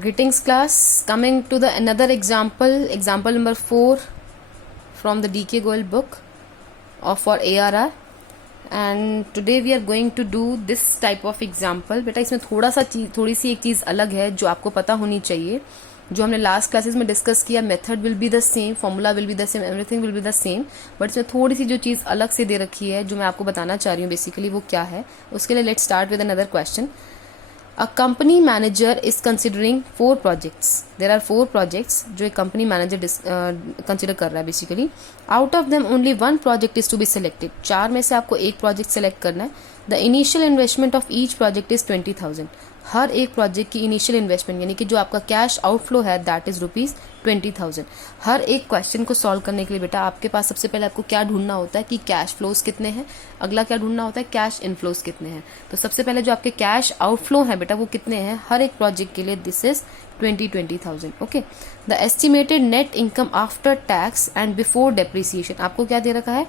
Greetings class, coming to the another example number 4 from the DK Goel book of for ARR, and today we are going to do this type of example. बेटा इसमें थोड़ी सी एक चीज़ अलग है जो आपको पता होनी चाहिए, जो हमने लास्ट क्लासेस में डिस्कस किया. Method will be the same, formula will be the same, everything will be the same, but इसमें थोड़ी सी जो चीज़ अलग से दे रखी है जो मैं आपको बताना चाह रही हूँ बेसिकली वो क्या है. उसके लिए let's start with another question. A company manager is considering 4 projects. There are 4 projects जो एक company manager consider कर रहा है basically. Out of them only one project is to be selected. 4 में से आपको एक project select करना है. The initial investment of each project is 20,000. हर एक प्रोजेक्ट की इनिशियल इन्वेस्टमेंट यानी कि जो आपका कैश आउटफ्लो है दैट इज ₹20,000. हर एक क्वेश्चन को सॉल्व करने के लिए बेटा आपके पास सबसे पहले आपको क्या ढूंढना होता है कि कैश फ्लोज कितने हैं, अगला क्या ढूंढना होता है कैश इनफ्लोज कितने हैं. तो सबसे पहले जो आपके कैश आउटफ्लो है बेटा वो कितने हैं हर एक प्रोजेक्ट के लिए, this is 20,000. Okay. The estimated net income after tax and before depreciation, आपको क्या दे रखा है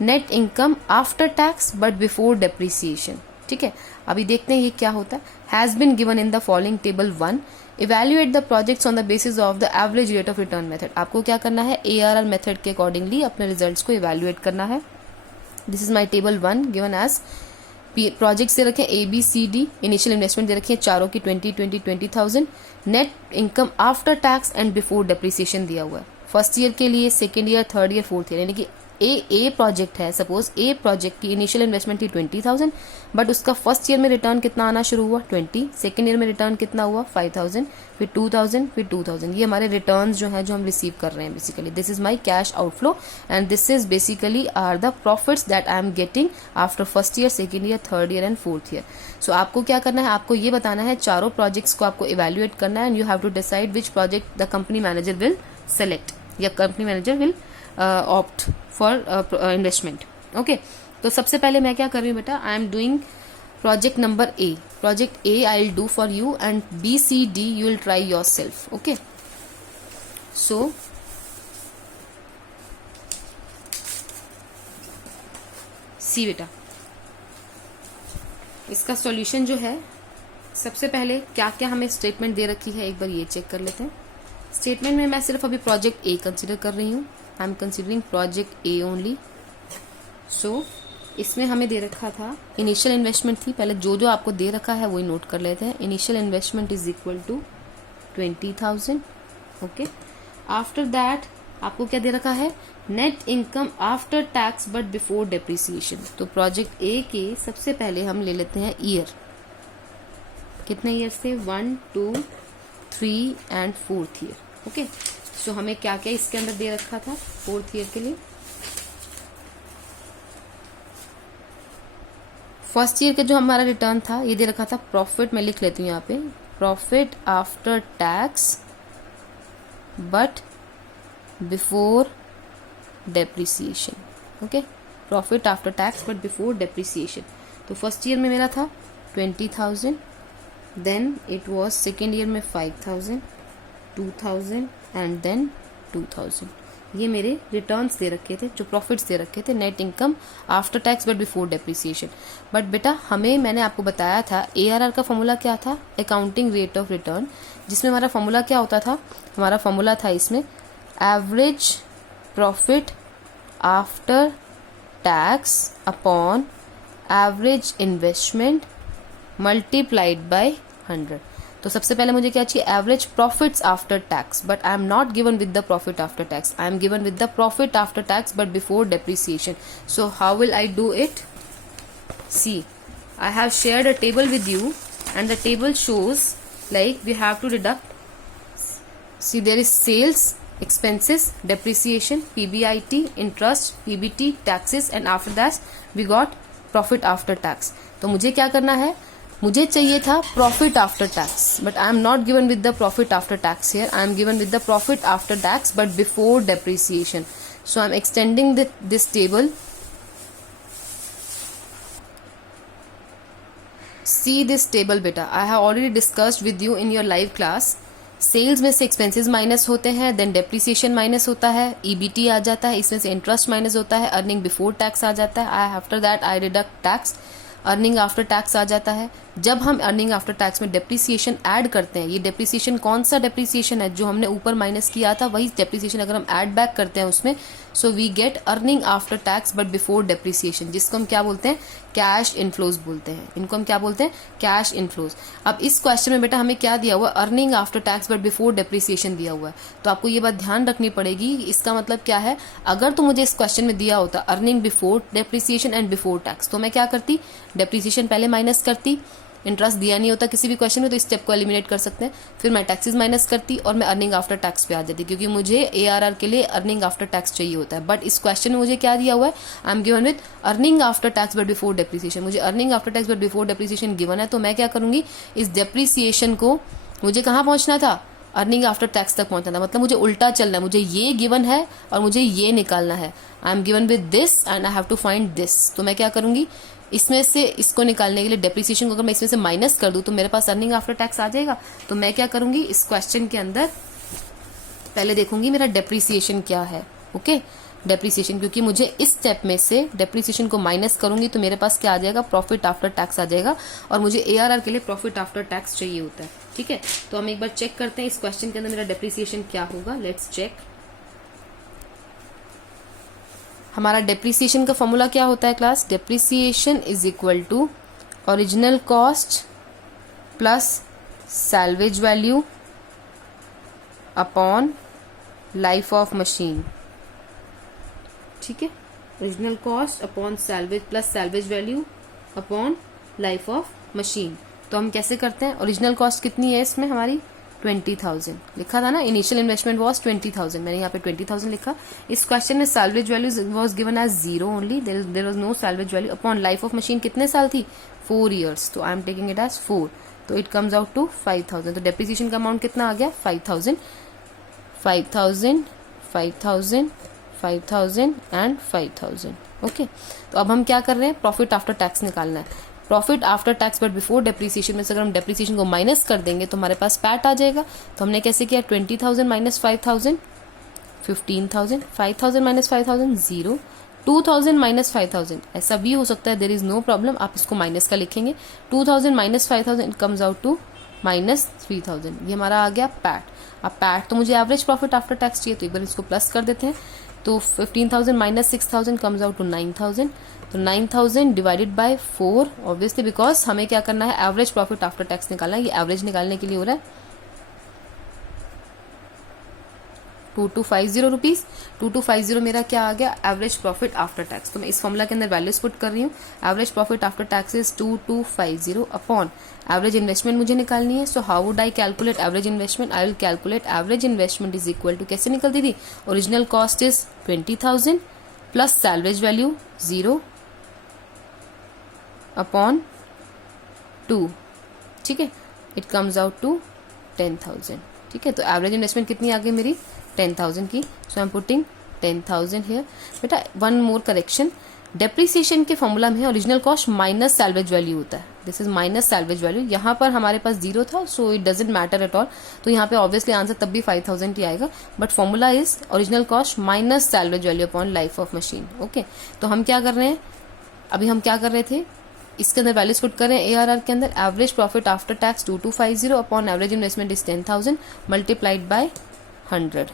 net income after tax but before depreciation. ठीक है, अभी देखते हैं ये क्या होता है. Has been given in the following table 1. Evaluate the projects on the basis of the average rate of return method. आपको क्या करना है ARR मेथड के अकॉर्डिंगली अपने रिजल्ट्स को इवेल्युएट करना है. This is my table 1 given as projects दे रखे ABCD. इनिशियल इन्वेस्टमेंट दे रखी है चारों की 20,000. Net income after tax and before depreciation दिया हुआ है फर्स्ट ईयर के लिए, second year, third year, fourth year. यानी कि ए प्रोजेक्ट है, सपोज ए प्रोजेक्ट की इनिशियल इन्वेस्टमेंट थी 20,000, बट उसका फर्स्ट ईयर में रिटर्न कितना आना शुरू हुआ 20, सेकेंड ईयर में रिटर्न कितना हुआ 5,000, फिर 2,000, फिर 2,000. ये हमारे रिटर्न्स जो हैं जो हम रिसीव कर रहे हैं basically. This is my cash outflow and this is basically are the profits that I am getting after first year, second year, third year and fourth year. So आपको क्या करना है, आपको ये बताना है चारों प्रोजेक्ट्स को आपको इवेल्युएट करना है and you have to decide which project the company manager will select या company manager will opt for investment. Okay, तो सबसे पहले मैं क्या कर रही हूँ बेटा, I am doing project number A. Project A I will do for you and BCD you will try yourself. Okay, so see बेटा इसका सॉल्यूशन जो है, सबसे पहले क्या क्या हमें स्टेटमेंट दे रखी है एक बार ये चेक कर लेते हैं. स्टेटमेंट में मैं सिर्फ अभी प्रोजेक्ट A कंसिडर कर रही हूँ. I am considering project A only. So इसमें हमें दे रखा था इनिशियल इन्वेस्टमेंट थी, पहले जो जो आपको दे रखा है वही नोट कर लेते हैं. Initial investment is equal to 20,000. Okay, after that आपको क्या दे रखा है net income after tax but before depreciation. तो प्रोजेक्ट A के सबसे पहले हम ले लेते हैं ईयर. कितने ईयर्स थे 1, 2, 3 एंड 4th ईयर. ओके, सो हमें क्या क्या इसके अंदर दे रखा था 4th ईयर के लिए. फर्स्ट ईयर का जो हमारा रिटर्न था ये दे रखा था प्रॉफिट, मैं लिख लेती हूँ यहाँ पे profit after tax but before depreciation. Okay, profit after tax but before depreciation. तो फर्स्ट ईयर में मेरा था 20,000, then it was second year में 5,000, 2,000 एंड देन 2,000. ये मेरे रिटर्न्स दे रखे थे, जो प्रॉफिट्स दे रखे थे net income after tax but before depreciation. But बेटा मैंने आपको बताया था ARR का फॉर्मूला क्या था, अकाउंटिंग रेट ऑफ रिटर्न, जिसमें हमारा फॉर्मूला क्या होता था, हमारा फॉर्मूला था इसमें average profit after tax upon average investment multiplied by 100. तो सबसे पहले मुझे क्या चाहिए average profits after tax, but I am not given with the profit after tax, I am given with the profit after tax but before depreciation. So how will I do it, see I have shared a table with you and the table shows like we have to deduct, see there is sales, expenses, depreciation, PBIT, interest, PBT, taxes and after that we got profit after tax. तो मुझे क्या करना है, मुझे चाहिए था profit after tax, but I am not given with the profit after tax here, I am given with the profit after tax but before depreciation. So I am extending this table. See this table बेटा, I have already discussed with you in your live class. Sales में से expenses minus होते हैं, then depreciation minus होता है, EBT आ जाता है, इसमें से इंटरेस्ट माइनस होता है, अर्निंग बिफोर टैक्स आ जाता है, after that I deduct tax, earning after tax आ जाता है, जब हम अर्निंग आफ्टर टैक्स में डेप्रिसिएशन ऐड करते हैं, ये डेप्रिसिएशन कौन सा डेप्रिसिएशन है, जो हमने ऊपर माइनस किया था वही डेप्रिसिएशन अगर हम ऐड बैक करते हैं उसमें, so we get earning after tax but before depreciation, जिसको हम क्या बोलते हैं, कैश इनफ्लोज बोलते हैं। इनको हम क्या बोलते हैं, कैश इनफ्लोज। अब इस क्वेश्चन में बेटा हमें क्या दिया हुआ है, earning after tax but before depreciation दिया हुआ है। तो आपको ये बात ध्यान रखनी पड़ेगी, इसका मतलब क्या है, अगर तो मुझे इस क्वेश्चन में दिया होता earning before depreciation and before tax, तो मैं क्या करती, डेप्रिसिएशन पहले माइनस करती, इंटरेस्ट दिया नहीं होता किसी भी क्वेश्चन में तो इस स्टेप को एलिमिनेट कर सकते हैं, फिर मैं टैक्सेस माइनस करती और मैं अर्निंग आफ्टर टैक्स पे आ जाती, क्योंकि मुझे एआरआर के लिए अर्निंग आफ्टर टैक्स चाहिए होता है। बट इस क्वेश्चन में मुझे क्या दिया हुआ है, I am given with earning after tax but before depreciation, मुझे earning after tax but before depreciation given है, तो मैं क्या करूंगी, इस डेप्रिसिएशन को मुझे कहाँ पहुंचना था, अर्निंग आफ्टर टैक्स तक पहुंचना था, मतलब मुझे उल्टा चलना है, मुझे ये गिवन है और मुझे ये निकालना है। I am given with this and I have to find this, तो मैं क्या करूंगी, इसमें से इसको निकालने के लिए डेप्रिसिएशन को अगर मैं इसमें से माइनस कर दूं तो मेरे पास अर्निंग आफ्टर टैक्स आ जाएगा। तो मैं क्या करूंगी, इस क्वेश्चन के अंदर पहले देखूंगी मेरा डेप्रिसिएशन क्या है, ओके, डेप्रिसिएशन, क्योंकि मुझे इस स्टेप में से डेप्रिसिएशन को माइनस करूंगी तो मेरे पास क्या आ जाएगा, प्रॉफिट आफ्टर टैक्स आ जाएगा, और मुझे एआरआर के लिए प्रॉफिट आफ्टर टैक्स चाहिए होता है। ठीक है, तो हम एक बार चेक करते हैं इस क्वेश्चन के अंदर मेरा डेप्रिसिएशन क्या होगा। Let's check. हमारा डेप्रिसिएशन का फॉर्मूला क्या होता है class, depreciation is equal to original cost plus salvage value upon life of machine. ठीक है, original cost upon salvage plus salvage value upon life of machine. तो हम कैसे करते हैं, ओरिजिनल कॉस्ट कितनी है इसमें हमारी 20,000 लिखा था ना, इनिशियल इन्वेस्टमेंट वाज 20,000, मैंने यहाँ पे 20,000 लिखा। इस क्वेश्चन में salvage value was given as 0 only, there was no salvage value upon life of machine कितने साल थी, 4 years, तो I am taking it as 4, तो इट कम्स आउट टू 5,000। तो डेप्रिसिएशन का अमाउंट कितना आ गया, 5,000 एंड 5,000। ओके, तो अब हम क्या कर रहे हैं, प्रॉफिट आफ्टर टैक्स निकालना है। Profit after tax but before depreciation में से अगर हम डेप्रिसिएशन को माइनस कर देंगे तो हमारे पास पैट आ जाएगा। तो हमने कैसे किया, 20,000 माइनस 5,000 15,000, 5,000 माइनस 5,000 0, 2,000 माइनस 5,000, ऐसा भी हो सकता है, देयर इज नो प्रॉब्लम, आप इसको माइनस का लिखेंगे। 2,000 minus 5,000 comes out to minus 3,000, ये हमारा आ गया पैट। अब पैट तो मुझे एवरेज प्रॉफिट आफ्टर टैक्स चाहिए, तो एक बार इसको प्लस कर देते हैं। तो 15,000 माइनस 6,000 कम्स आउट टू 9,000, तो 9,000 डिवाइडेड बाय 4, ऑब्वियसली बिकॉज हमें क्या करना है, एवरेज प्रॉफिट आफ्टर टैक्स निकालना है, ये एवरेज निकालने के लिए हो रहा है 2250 रुपीज। 2250 मेरा क्या आ गया, एवरेज प्रॉफिट आफ्टर टैक्स। तो मैं इस फॉर्मूला के अंदर वैल्यूज पुट कर रही हूँ, average profit after tax is 2250 upon average investment मुझे निकालनी है। So how would I calculate average investment, I will calculate average investment is equal to, कैसे निकलती थी, original cost is 20,000 plus salvage value 0 upon 2, ठीक है, इट कम्स आउट टू 10,000। ठीक है, तो एवरेज इन्वेस्टमेंट कितनी आ गई मेरी, 10,000 की। सो आई एम पुटिंग 10,000 हियर। बेटा वन मोर करेक्शन, डेप्रिसिएशन के फॉर्मूला में original cost minus salvage value होता है, this is minus salvage value. यहाँ पर हमारे पास 0 था, so it doesn't matter at all, तो यहाँ पे ऑब्वियसली आंसर तब भी 5,000 ही आएगा, but formula is original cost minus salvage value upon life of machine. Okay, तो हम क्या कर रहे हैं, अभी हम क्या कर रहे थे, इसके अंदर वैल्यूज पुट कर रहे हैं एआरआर के अंदर, average profit after tax 2250 upon average investment is 10,000 multiplied by 100।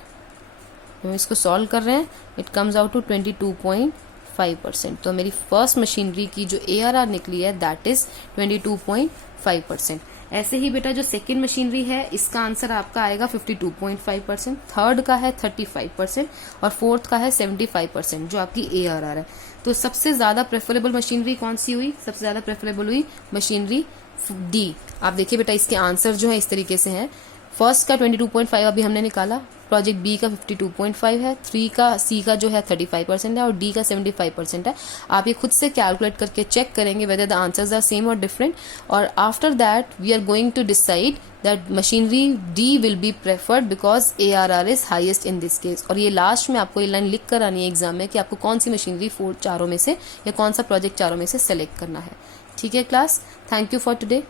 हम इसको सॉल्व कर रहे हैं, इट कम्स आउट टू 22.5%। तो मेरी फर्स्ट मशीनरी की जो एआरआर निकली है दैट इज 22.5%। ऐसे ही बेटा जो सेकेंड मशीनरी है इसका आंसर आपका आएगा 52.5%, थर्ड का है 35% और फोर्थ का है 75% जो आपकी एआरआर है। तो सबसे ज्यादा प्रेफरेबल मशीनरी कौन सी हुई, सबसे ज्यादा प्रेफरेबल हुई मशीनरी डी। आप देखिए बेटा इसके आंसर जो है इस तरीके से हैं, फर्स्ट का 22.5 अभी हमने निकाला, प्रोजेक्ट बी का 52.5 है, 3 का सी का जो है 35% है और डी का 75% है। आप ये खुद से कैलकुलेट करके चेक करेंगे whether the answers are same और डिफरेंट, और after that we are going to decide that machinery D will be preferred because ARR is highest in this case. और ये लास्ट में आपको ये लाइन लिख कर आनी है एग्जाम में कि आपको कौन सी मशीनरी चारों में से या कौन सा प्रोजेक्ट चारों में से सेलेक्ट करना है। ठीक है class, thank you for today.